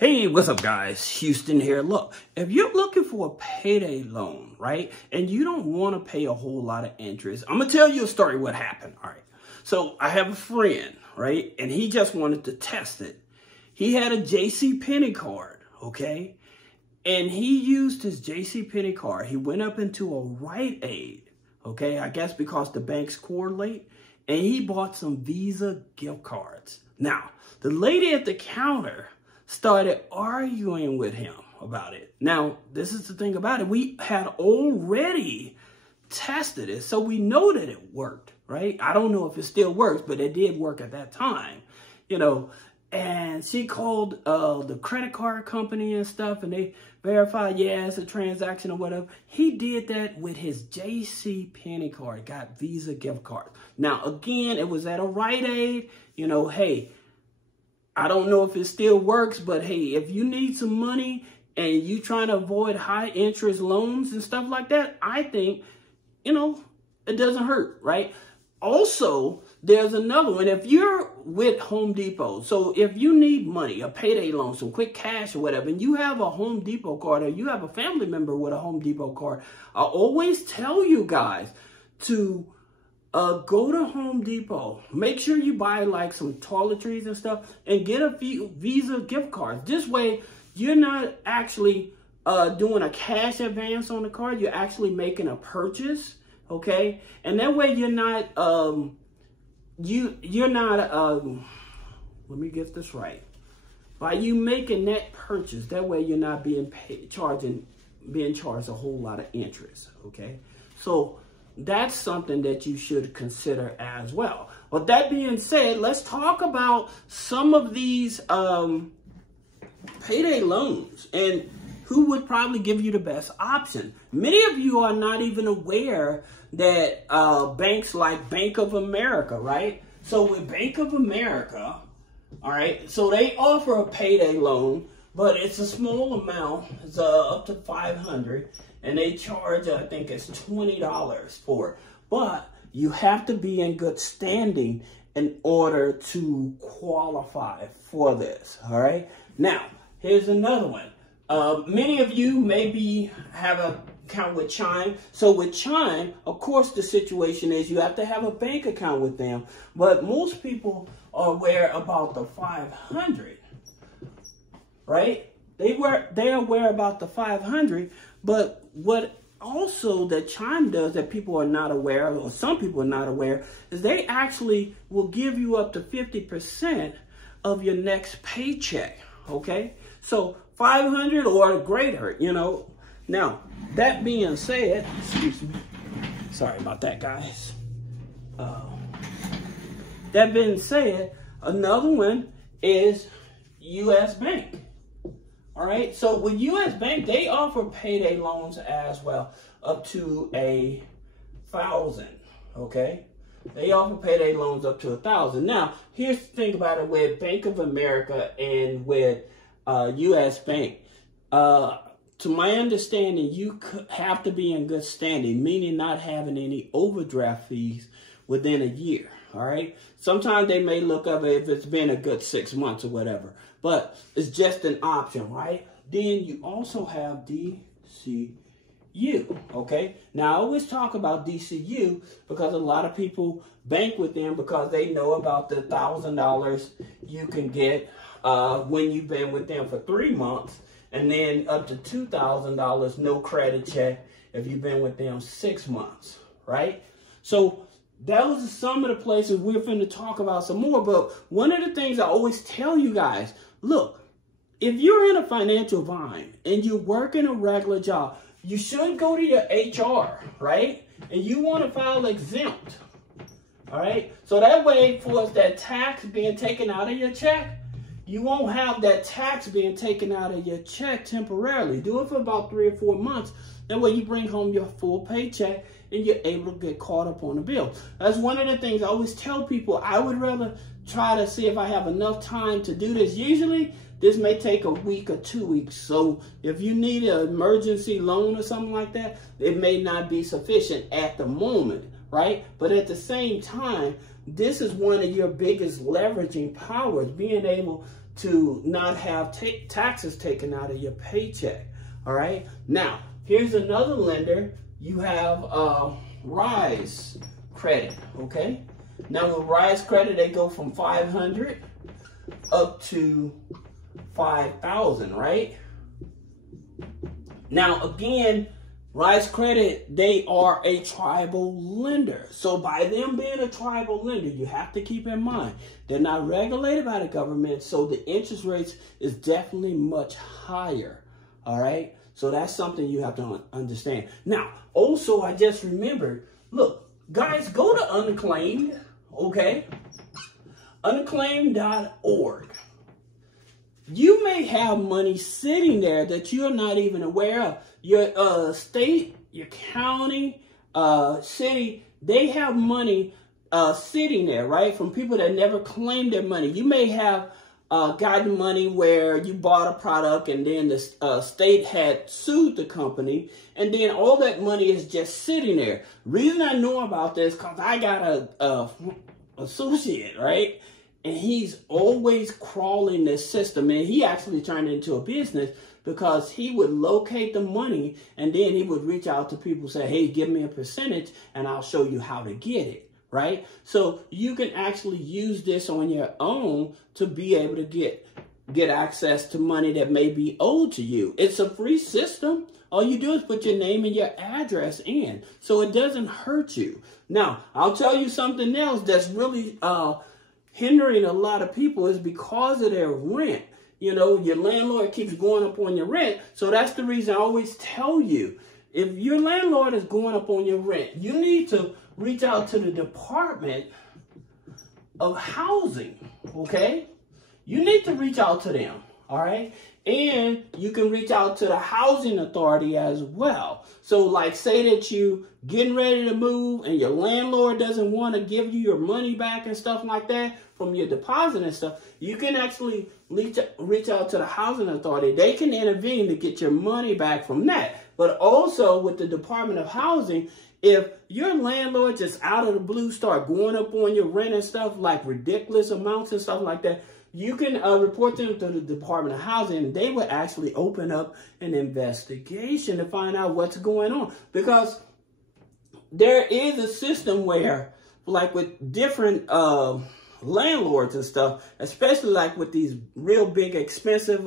Hey, what's up guys? Houston here. Look, if you're looking for a payday loan, right, and you don't want to pay a whole lot of interest, I'm going to tell you a story what happened. All right. So I have a friend, right, and he just wanted to test it. He had a JCPenney card, okay, and he used his JCPenney card. He went up into a Rite Aid, okay, I guess because the banks correlate, and he bought some Visa gift cards. Now, the lady at the counter started arguing with him about it. Now, this is the thing about it. We had already tested it, so we know that it worked, right? I don't know if it still works, but it did work at that time, you know. And she called the credit card company and stuff, and they verified, yeah, it's a transaction or whatever. He did that with his JCPenney card, got Visa gift card. Now, again, it was at a Rite Aid, you know, hey, I don't know if it still works, but hey, if you need some money and you trying to avoid high interest loans and stuff like that, I think, you know, it doesn't hurt, right? Also, there's another one. If you're with Home Depot, so if you need money, a payday loan, some quick cash or whatever, and you have a Home Depot card or you have a family member with a Home Depot card, I always tell you guys to go to Home Depot. Make sure you buy like some toiletries and stuff and get a few Visa gift cards. This way, you're not actually doing a cash advance on the card. You're actually making a purchase, okay? And that way, you're not let me get this right. By you making that purchase, that way you're not being charged a whole lot of interest, okay? So that's something that you should consider as well. With that being said, let's talk about some of these payday loans and who would probably give you the best option. Many of you are not even aware that banks like Bank of America, right? So with Bank of America, all right, so they offer a payday loan, but it's a small amount. It's up to $500. And they charge, I think it's $20 for it. But you have to be in good standing in order to qualify for this, all right? Now, here's another one. Many of you maybe have an account with Chime. So with Chime, of course, the situation is you have to have a bank account with them. But most people are aware about the 500, right? They're aware about the 500, but what also that Chime does that people are not aware of, or some people are not aware, is they actually will give you up to 50% of your next paycheck, okay? So 500 or greater, you know. Now, that being said, excuse me, sorry about that, guys. That being said, another one is U.S. Bank. All right, so with U.S. Bank, they offer payday loans as well, up to $1,000, okay? They offer payday loans up to $1,000. Now, here's the thing about it with Bank of America and with U.S. Bank. To my understanding, you have to be in good standing, meaning not having any overdraft fees within a year, all right? Sometimes they may look up if it's been a good 6 months or whatever, but it's just an option, right? Then you also have DCU, okay? Now, I always talk about DCU because a lot of people bank with them because they know about the $1,000 you can get when you've been with them for 3 months, and then up to $2,000 no credit check if you've been with them 6 months, right? So those are some of the places we're finna talk about some more. But one of the things I always tell you guys, look, if you're in a financial bind and you're working a regular job, you should go to your HR, right? And you want to file exempt, all right? So that way, for that tax being taken out of your check, you won't have that tax being taken out of your check temporarily. Do it for about 3 or 4 months. That way you bring home your full paycheck and you're able to get caught up on the bill. That's one of the things I always tell people. I would rather try to see if I have enough time to do this. Usually, this may take a week or 2 weeks. So if you need an emergency loan or something like that, it may not be sufficient at the moment, right? But at the same time, this is one of your biggest leveraging powers, being able to not have taxes taken out of your paycheck. All right. Now, here's another lender. You have Rise Credit. Okay. Now with Rise Credit, they go from 500 up to 5,000. Right. Now again, Rise Credit, they are a tribal lender. So by them being a tribal lender, you have to keep in mind, they're not regulated by the government, so the interest rates is definitely much higher. All right? So that's something you have to understand. Now, also, I just remembered, look, guys, go to Unclaimed, okay? Unclaimed.org. You may have money sitting there that you're not even aware of. Your state, your county, city, they have money sitting there, right? From people that never claimed their money. You may have gotten money where you bought a product and then the state had sued the company, and then all that money is just sitting there. Reason I know about this, because I got a associate, right? And he's always crawling this system, and he actually turned it into a business because he would locate the money and then he would reach out to people and say, hey, give me a percentage and I'll show you how to get it, right? So you can actually use this on your own to be able to get access to money that may be owed to you. It's a free system. All you do is put your name and your address in, so it doesn't hurt you. Now, I'll tell you something else that's really hindering a lot of people is because of their rent. You know, your landlord keeps going up on your rent. So that's the reason I always tell you, if your landlord is going up on your rent, you need to reach out to the Department of Housing, okay? You need to reach out to them, all right? And you can reach out to the housing authority as well. So like, say that you getting ready to move and your landlord doesn't want to give you your money back and stuff like that from your deposit and stuff, you can actually reach out to the housing authority. They can intervene to get your money back from that. But also with the Department of Housing, if your landlord just out of the blue start going up on your rent and stuff, like ridiculous amounts and stuff like that, you can report them to the Department of Housing, and they would actually open up an investigation to find out what's going on. Because there is a system where, like with different landlords and stuff, especially like with these real big expensive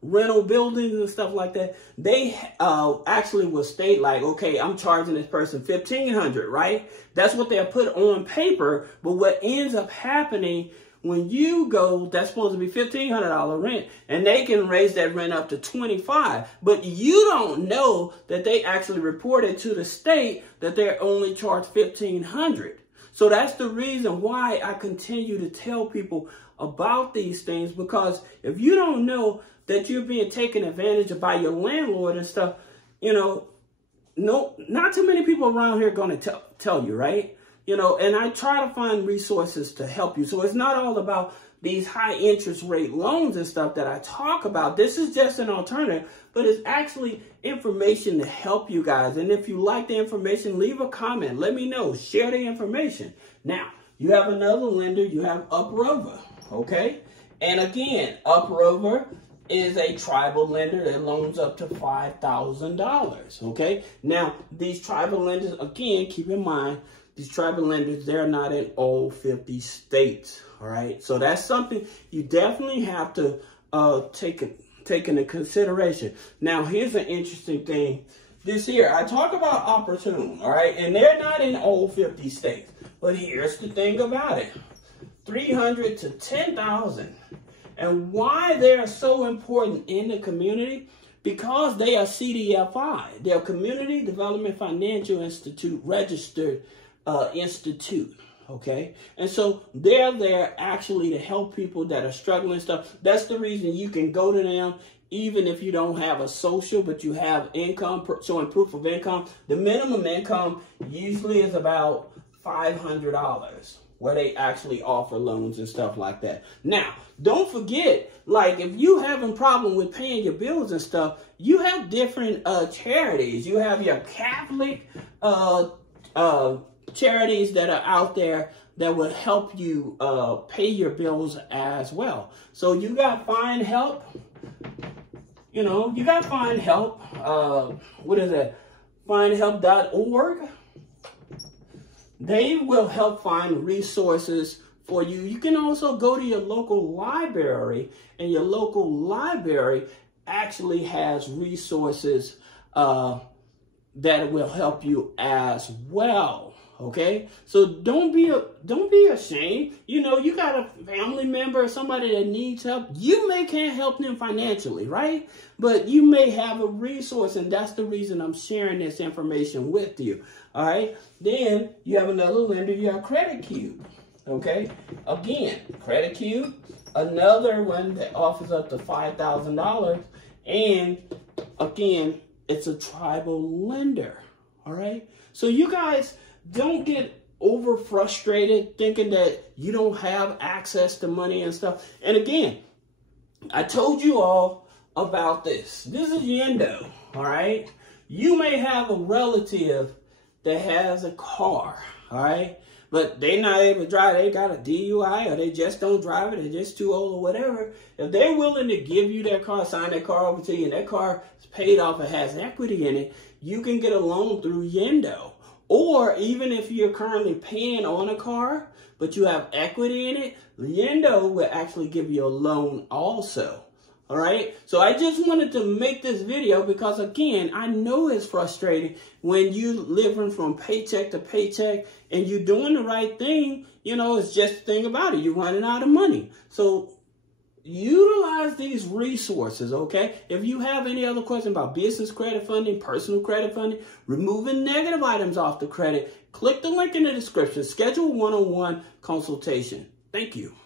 rental buildings and stuff like that, they actually will state like, okay, I'm charging this person $1,500, right? That's what they'll put on paper. But what ends up happening when you go, that's supposed to be $1,500 rent, and they can raise that rent up to $25,000. But you don't know that they actually reported to the state that they're only charged $1,500. So that's the reason why I continue to tell people about these things, because if you don't know that you're being taken advantage of by your landlord and stuff, you know, not too many people around here are going to tell you, right? You know, and I try to find resources to help you. So it's not all about these high interest rate loans and stuff that I talk about. This is just an alternative, but it's actually information to help you guys. And if you like the information, leave a comment. Let me know. Share the information. Now, you have another lender. You have Uprover, okay? And again, Uprover is a tribal lender that loans up to $5,000, okay? Now, these tribal lenders, again, keep in mind, these tribal lenders, they're not in all 50 states, all right? So that's something you definitely have to take into consideration. Now, here's an interesting thing. This here, I talk about opportune, all right? And they're not in all 50 states. But here's the thing about it. 300 to 10,000. And why they're so important in the community? Because they are CDFI. They're Community Development Financial Institute registered institute, okay? And so they're there actually to help people that are struggling and stuff. That's the reason you can go to them even if you don't have a social, but you have income, showing proof of income. The minimum income usually is about $500, where they actually offer loans and stuff like that. Now, don't forget, like if you having problem with paying your bills and stuff, you have different charities. You have your Catholic charities that are out there that will help you pay your bills as well. So you got Find Help. You know, you got Find Help. What is that? Findhelp.org. They will help find resources for you. You can also go to your local library, and your local library actually has resources that will help you as well. Okay, so don't be ashamed. You know, you got a family member or somebody that needs help. You can't help them financially, right? But you may have a resource, and that's the reason I'm sharing this information with you. All right. Then you have another lender. You have Credit Cube. Okay. Again, Credit Cube, another one that offers up to $5,000, and again, it's a tribal lender. All right. So you guys don't get over frustrated thinking that you don't have access to money and stuff. And again, I told you all about this. This is yendo, all right? You may have a relative that has a car, all right? But they're not able to drive. They got a DUI, or they just don't drive it. They're just too old or whatever. If they're willing to give you their car, sign their car over to you, and that car is paid off and has equity in it, you can get a loan through yendo. Or even if you're currently paying on a car, but you have equity in it, yendo will actually give you a loan also. All right. So I just wanted to make this video because, again, I know it's frustrating when you living from paycheck to paycheck and you're doing the right thing. You know, it's just the thing about it. You're running out of money. So utilize these resources, okay? If you have any other question about business credit funding, personal credit funding, removing negative items off the credit, click the link in the description. Schedule a one-on-one consultation. Thank you.